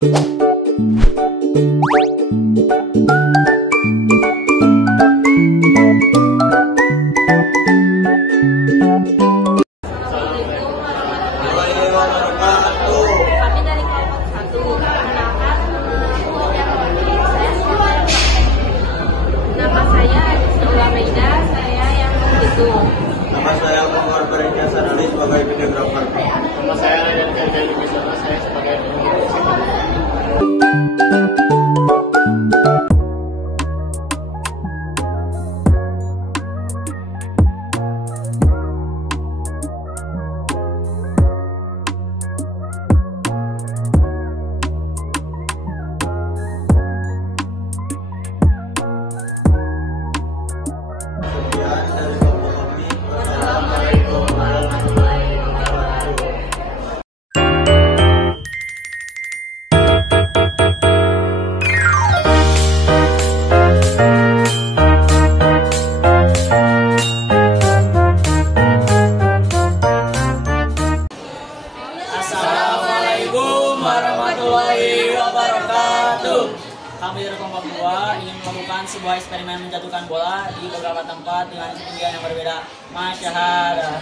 Nama saya Muhammad Faridya Sanali sebagai videografer. Nama saya Radian Ferdian Wisata, saya sebagai penulis. Assalamualaikum warahmatullahi wabarakatuh. Kami dari kelompok 2 ingin melakukan sebuah eksperimen menjatuhkan bola di beberapa tempat dengan ketinggian yang berbeda. Masyarakat.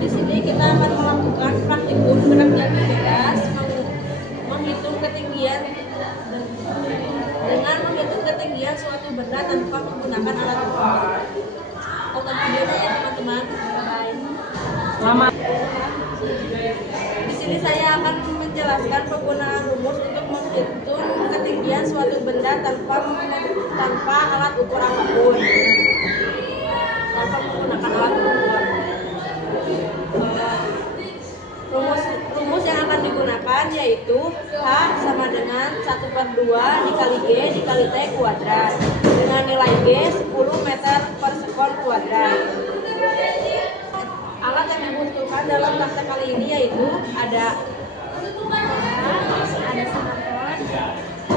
Di sini kita akan melakukan praktikum gerak jati bebas, menghitung ketinggian dengan menghitung ketinggian suatu benda tanpa menggunakan alat ukur. Tonton videonya ya teman-teman. Selamat. Di sini saya akan menjelaskan penggunaan rumus untuk menghitung ketinggian suatu benda tanpa alat ukur apapun. Tanpa menggunakan alat ukur. Rumus yang akan digunakan yaitu H sama dengan 1/2 dikali G dikali T kuadrat dengan nilai G 10 meter per sekon kuadrat. Alat yang dibutuhkan dalam praktek kali ini yaitu ada smartphone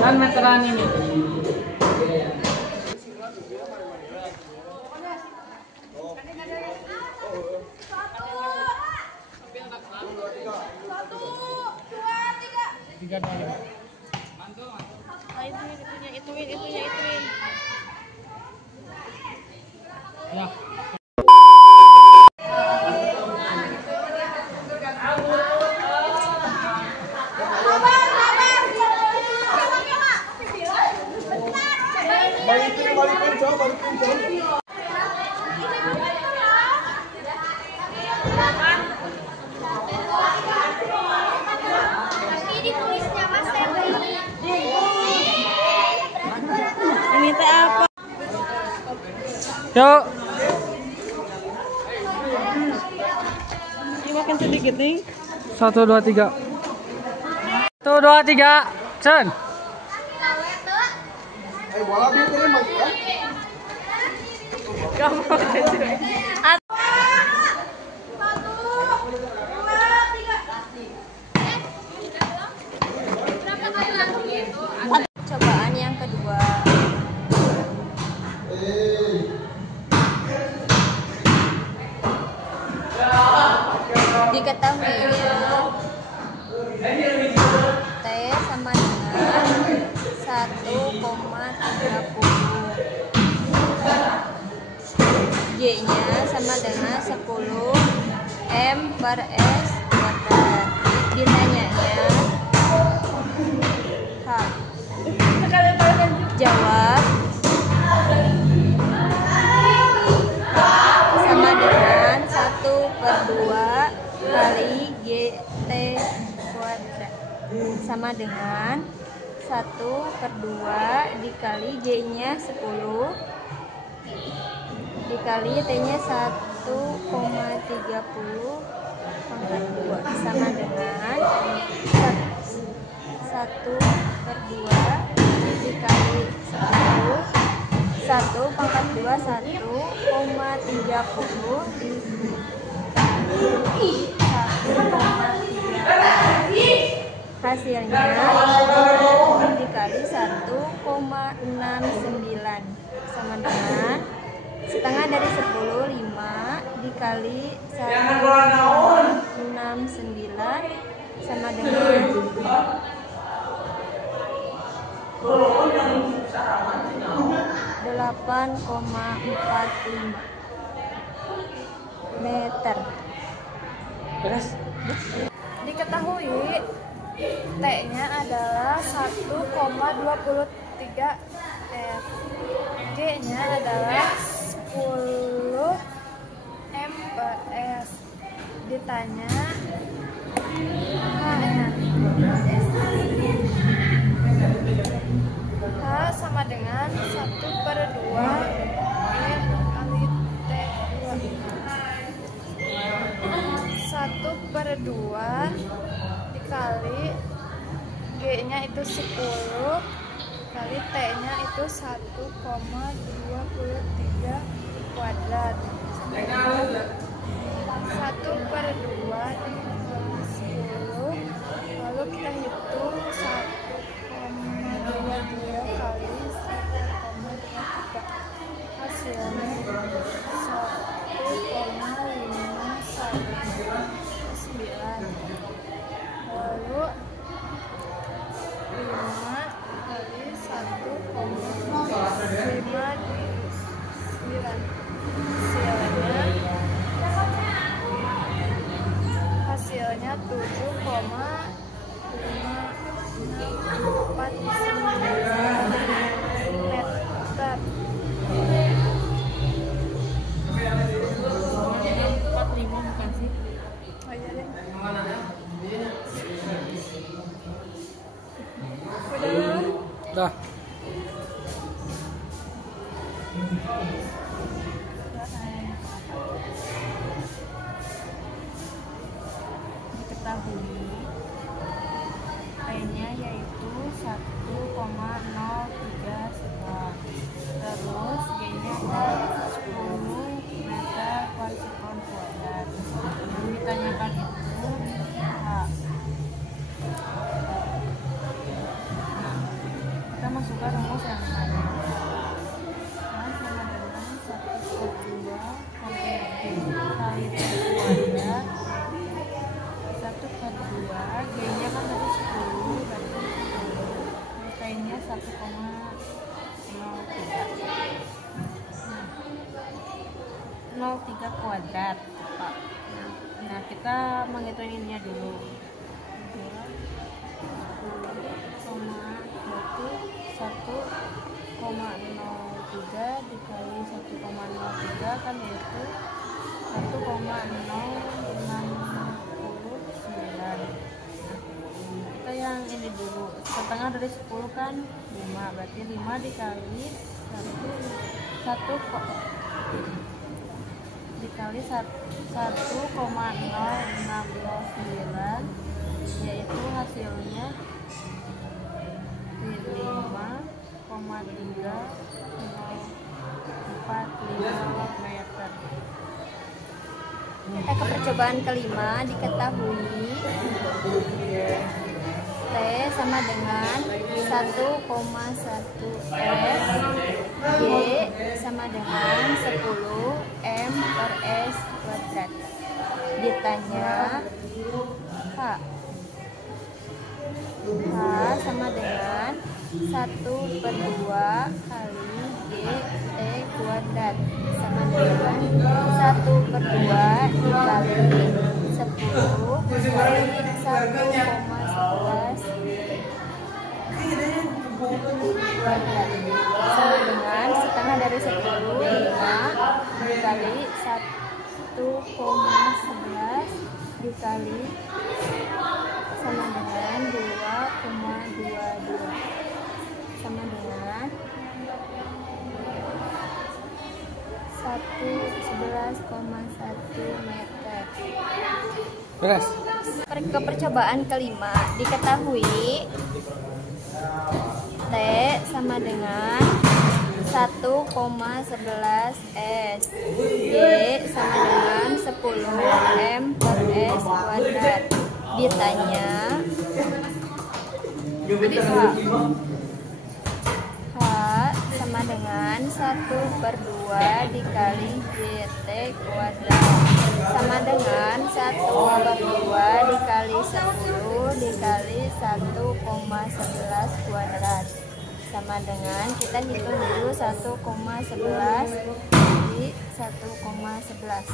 Dan meteran ini. Ituin. Ya. Ini teh apa? Yuk. Ini makin sedikit nih. 1 2 3. 1 2 3. Cen. Bola biar terima ya. Cobaan yang kedua. Diketahuinya T sama dengan 1,5 G-nya sama dengan 10 M per S kuadrat. Ditanyanya H. Jawab sama dengan 1/2 kali GT kuadrat sama dengan 1/2 dikali G-nya 10 dikali T-nya 1,30 pangkat 2 sama dengan 1/2 dikali 10 1 pangkat 2 1,30 hasilnya dikali 1,69 sama dengan setengah dari 10 5 dikali 1,69 sama dengan 8,45 meter. Diketahui T-nya adalah 1,23 R. G-nya adalah 10 M per S. Ditanya H-nya. H sama dengan 1/2 E kali T2. 1/2 dikali G-nya itu 10 kali T-nya itu 1,23 kuadrat. 1/2 dikali 10, lalu kita hitung 1,23 kali 1,23, hasilnya 1,519, lalu 5 kali 1,59, hasilnya 7,549 meter. 45 bukan sih? Oh iya deh. Dah. Diketahui P-nya yaitu 1,03 sekon. Terus G-nya adalah 10 meter per sekon kuadrat. Yang ditanyakan itu H. Kita masukkan rumus yang ada. H sama dengan 1/2 kali T kuadrat 1/2, G-nya kan tadi 10 berarti 10, T-nya 1,03 kuadrat, Pak. Nah, kita menghitung ininya dulu. 1,03 dikali 1,03 kan yaitu 1,069. Kita yang ini dulu, setengah dari 10 kan 5, berarti 5 dikali 1 dikali 1,069, yaitu hasilnya 5,3045 meter. Kita ke percobaan kelima. Diketahui T sama dengan 1,1 S, G sama dengan 10 M per S kuadrat. Ditanya H sama dengan 1/2 kali GT kuadrat sama dengan 1/2 dikali 10 dikali 1,11 kuadrat sama dengan setengah dari 10 5 dikali 1,11 dikali sama dengan 2,22 sama dengan 11,1 meter. Beres. Ke percobaan kelima diketahui T sama dengan 1,11 S, G sama dengan 10 M per S kuadrat. Ditanya H sama dengan 1/2 dikali GT kuadrat sama dengan 1/2 dikali 10 dikali 1,11 kuadrat sama dengan, kita hitung dulu 1,11 di 1,11 1/2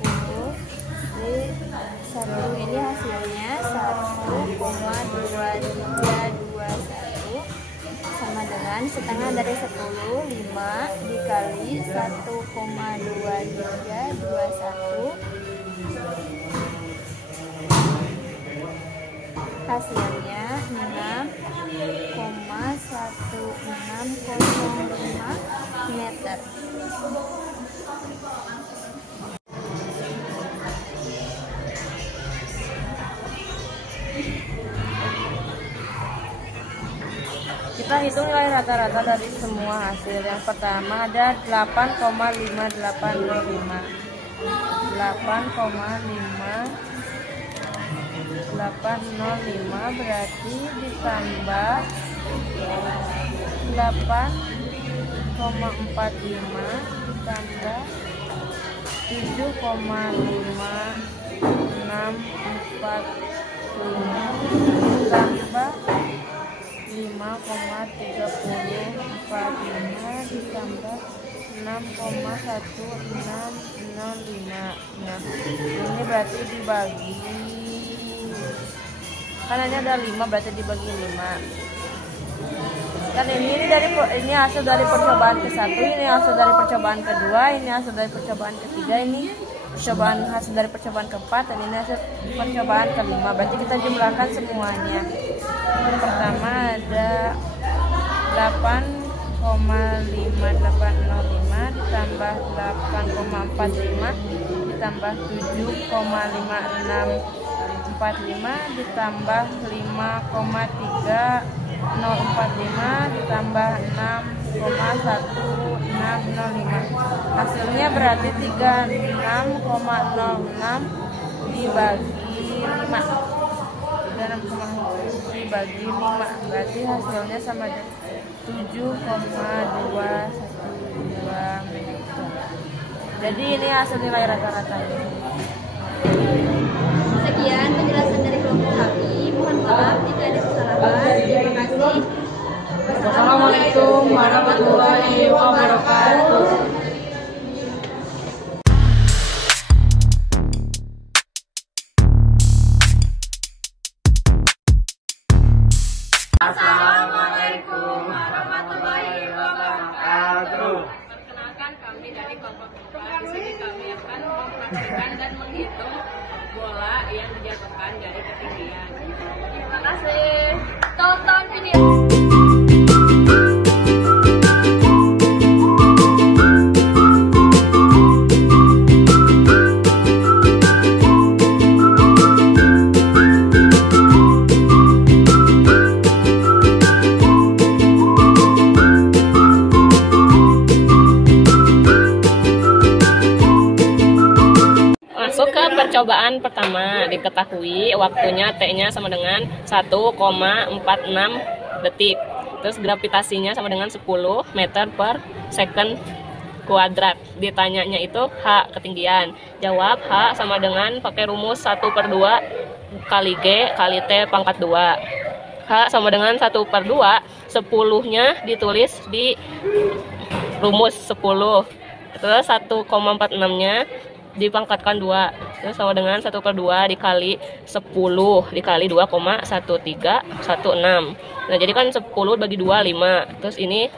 10 di 1, ini hasilnya 1,2321 sama dengan setengah dari 10 5 dikali 1,2321 hasilnya 6,1605 meter. Kita hitung nilai rata-rata dari semua hasil. Yang pertama ada 8,5805 8,5805 berarti ditambah 8,45 ditambah 7,564 ditambah 5,3045 ditambah 6,1605. Nah, ini berarti dibagi, kan ini ada 5 berarti dibagi 5. Dan ini hasil dari percobaan ke-1, ini hasil dari percobaan kedua, ini hasil dari percobaan ketiga, ini hasil dari percobaan ke-4, dan ini hasil percobaan ke-5. Berarti kita jumlahkan semuanya. Yang pertama ada 8,5805 ditambah 8,45 ditambah 7,5645 ditambah 5,3045 ditambah 6,1605. Hasilnya berarti 36,06 dibagi 5. 36,06 dibagi 5 berarti hasilnya sama dengan 7,212 meter. Jadi ini hasil nilai rata-rata. Sekian penjelasan dari kelompok kami. Mohon maaf jika ada kesalahan. Terima kasih. Wassalamualaikum warahmatullahi wabarakatuh. Assalamualaikum warahmatullahi wabarakatuh. Perkenalkan, kami dari kelompok 4. Di sini kami akan mempraktikkan dan menghitung bola yang dijatuhkan dari ketinggian. Terima kasih. Tonton video. Masuk ke percobaan pertama, diketahui waktunya T-nya sama dengan 1,46 detik. Terus gravitasinya sama dengan 10 meter per second kuadrat. Ditanyanya itu H ketinggian. Jawab H sama dengan pakai rumus 1/2 kali G kali T pangkat 2. H sama dengan 1/2, 10-nya ditulis di rumus 10. Terus 1,46-nya dipangkatkan 2. Terus sama dengan 1/2 dikali 10 dikali 2,1316. Nah, jadi kan 10 bagi 2 5. Terus ini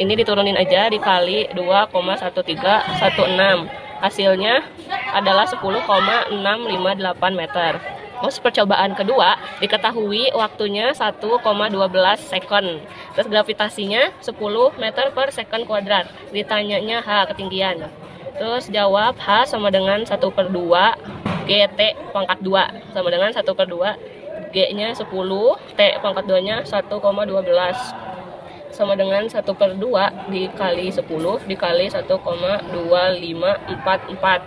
diturunin aja dikali 2,1316. Hasilnya adalah 10,658 meter. Terus percobaan kedua diketahui waktunya 1,12 second. Terus gravitasinya 10 meter per second kuadrat. Ditanyanya H ketinggian. Terus jawab H sama dengan 1/2 GT pangkat 2 sama dengan 1/2 G-nya 10, T pangkat 2-nya 1,12 sama dengan 1/2 dikali 10 dikali 1,2544.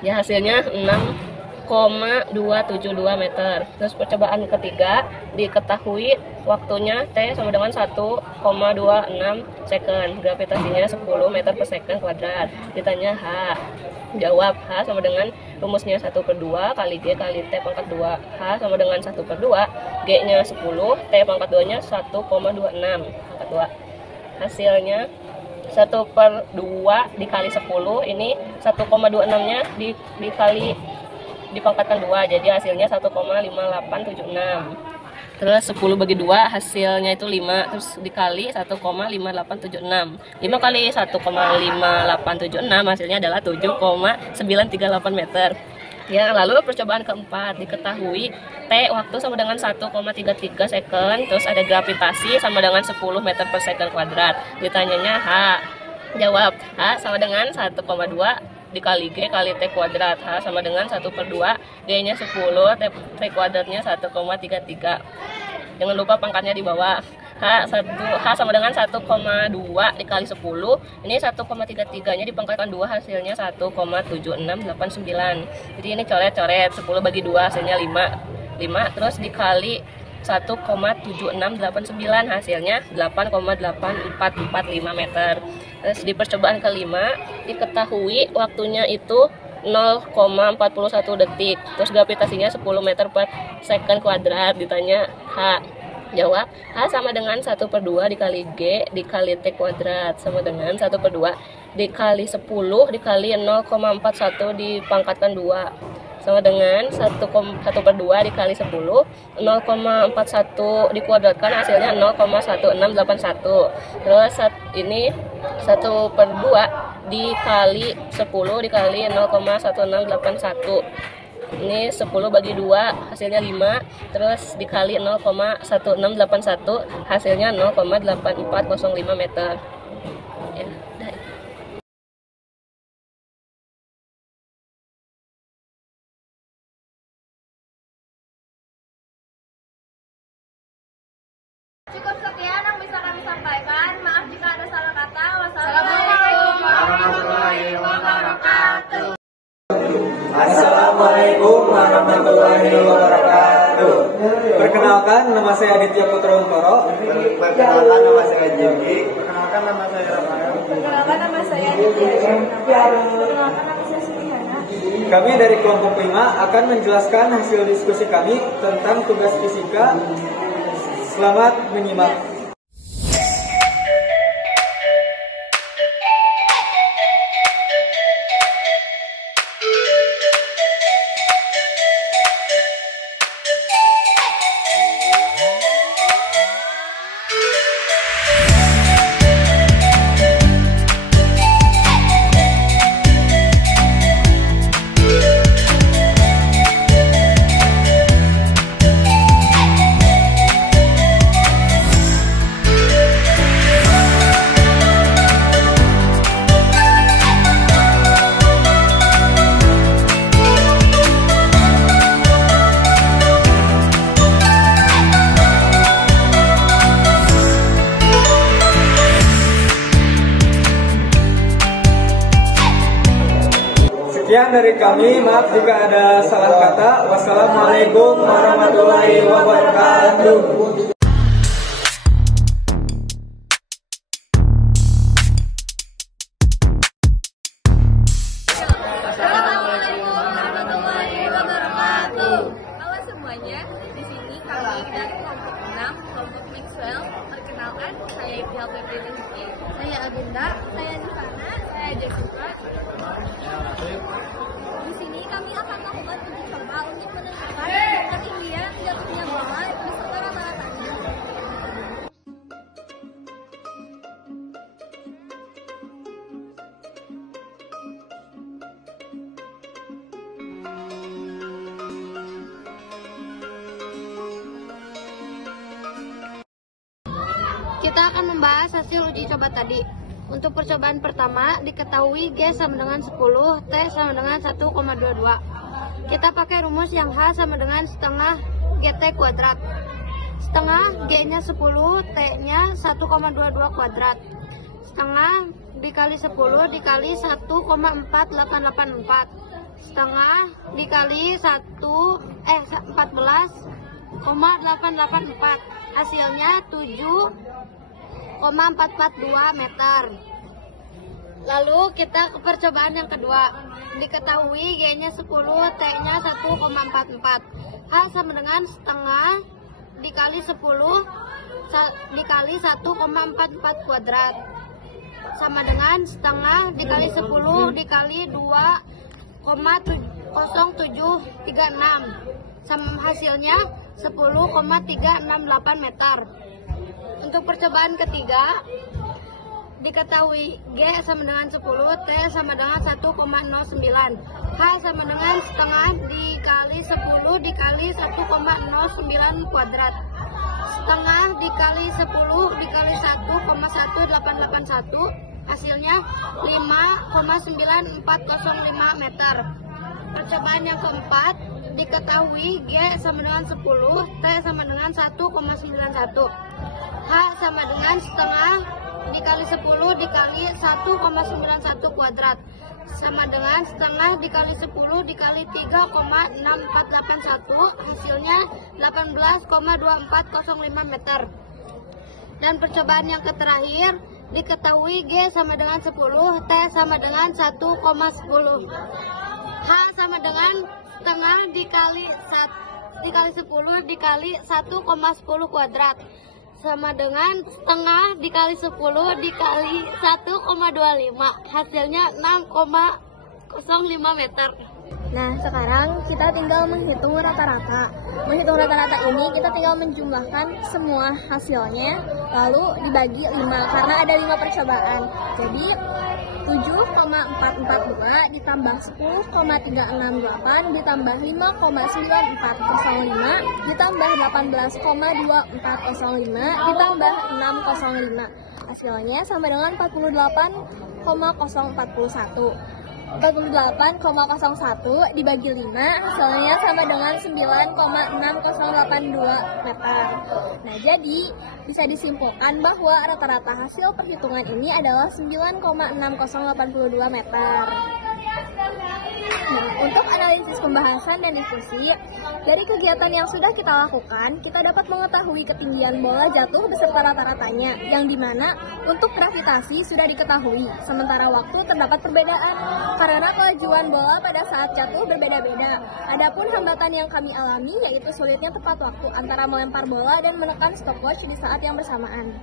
Ya, hasilnya 6,272 meter. Terus percobaan ketiga diketahui waktunya T sama dengan 1,26 second. Gravitasinya 10 meter per second kuadrat. Ditanya H. Jawab H sama dengan rumusnya 1/2 kali G kali T pangkat 2. H sama dengan 1/2, G-nya 10, T pangkat 2-nya 1,26 pangkat 2. Hasilnya 1/2 dikali 10, ini 1,26-nya dikali dipangkatkan 2, jadi hasilnya 1,5876. Terus 10 bagi 2 hasilnya itu 5, terus dikali 1,5876. 5 kali 1,5876 hasilnya adalah 7,938 meter. Ya, lalu percobaan keempat diketahui T waktu sama dengan 1,33 second, terus ada gravitasi sama dengan 10 meter per second kuadrat. Ditanyanya H. Jawab H sama dengan 1,2 dikali G kali T kuadrat. H sama dengan 1/2, G-nya 10, T kuadratnya 1,33. Jangan lupa pangkatnya di bawah. H sama dengan 1,2 dikali 10, ini 1,33-nya dipangkatkan 2, hasilnya 1,7689. Jadi ini coret-coret, 10 bagi 2 hasilnya 5, terus dikali 1,7689 hasilnya 8,8445 meter. Terus di percobaan kelima diketahui waktunya itu 0,41 detik. Terus gravitasinya 10 meter per second kuadrat. Ditanya H. Jawab H sama dengan 1/2 dikali G dikali T kuadrat sama dengan 1/2 dikali 10 dikali 0,41 dipangkatkan 2 sama dengan 1/2 dikali 10, 0,41 dikuadratkan hasilnya 0,1681. Terus ini 1/2 dikali 10 dikali 0,1681. Ini 10 bagi 2 hasilnya 5, terus dikali 0,1681 hasilnya 0,8405 meter. Ya, dah. Cukup sekian yang bisa kami sampaikan. Maaf jika ada salah kata. Wassalamualaikum warahmatullahi wabarakatuh. Assalamualaikum warahmatullahi wabarakatuh. Perkenalkan, nama saya Aditya Putra Untoro. Perkenalkan, nama saya Jimmy. Perkenalkan, nama saya Rafael. Perkenalkan, nama saya Aditya. Perkenalkan, nama saya Sumihana. Kami dari kelompok 5 akan menjelaskan hasil diskusi kami tentang tugas fisika. Selamat menyimak. Sekian dari kami, maaf jika ada salah kata. Wassalamualaikum warahmatullahi wabarakatuh. Di sini kami dari kelompok 6, kelompok Maxwell. Perkenalkan, saya Iqbal Febri Rizky. Saya Agenda. Saya Nifana. Saya Jessica. Di sini kami akan melakukan uji coba untuk menentukan ketinggian jatuhnya bola beserta rata-ratanya. Kita akan membahas hasil uji coba tadi. Untuk percobaan pertama, diketahui G sama dengan 10, T sama dengan 1,22. Kita pakai rumus yang H sama dengan setengah GT kuadrat. Setengah G-nya 10, T-nya 1,22 kuadrat. Setengah dikali 10 dikali 1,4884. Setengah dikali 14,884. Hasilnya 7,442 meter. Lalu kita ke percobaan yang kedua. Diketahui G-nya 10, T-nya 1,44. H sama dengan setengah dikali 10 dikali 1,44 kuadrat. Sama dengan setengah dikali 10 dikali 2,0736. Sama hasilnya 10,368 meter. Untuk percobaan ketiga, diketahui G sama dengan 10, T sama dengan 1,09. H sama dengan setengah dikali 10 dikali 1,09 kuadrat. Setengah dikali 10 dikali 1,1881. Hasilnya 5,9405 meter. Percobaan yang keempat, diketahui G sama dengan 10, T sama dengan 1,91. H sama dengan setengah dikali 10 dikali 1,91 kuadrat. Sama dengan setengah dikali 10 dikali 3,6481. Hasilnya 18,2405 meter. Dan percobaan yang terakhir, diketahui G sama dengan 10, T sama dengan 1,10. H sama dengan setengah dikali 10 dikali 1,10 kuadrat. Sama dengan setengah dikali 10 dikali 1,25. Hasilnya 6,05 meter. Nah, sekarang kita tinggal menghitung rata-rata. Menghitung rata-rata ini kita tinggal menjumlahkan semua hasilnya, lalu dibagi 5 karena ada 5 percobaan. Jadi 7,442 ditambah 10,368 ditambah 5,9405 ditambah 18,2405 ditambah 605. Hasilnya sama dengan 48,041. 48,01 dibagi 5 hasilnya sama dengan 9,6082 meter. Nah, jadi bisa disimpulkan bahwa rata-rata hasil perhitungan ini adalah 9,6082 meter. Nah, untuk analisis pembahasan dan diskusi, dari kegiatan yang sudah kita lakukan, kita dapat mengetahui ketinggian bola jatuh beserta rata-ratanya, yang dimana untuk gravitasi sudah diketahui, sementara waktu terdapat perbedaan, karena kelajuan bola pada saat jatuh berbeda-beda. Adapun hambatan yang kami alami yaitu sulitnya tepat waktu antara melempar bola dan menekan stopwatch di saat yang bersamaan.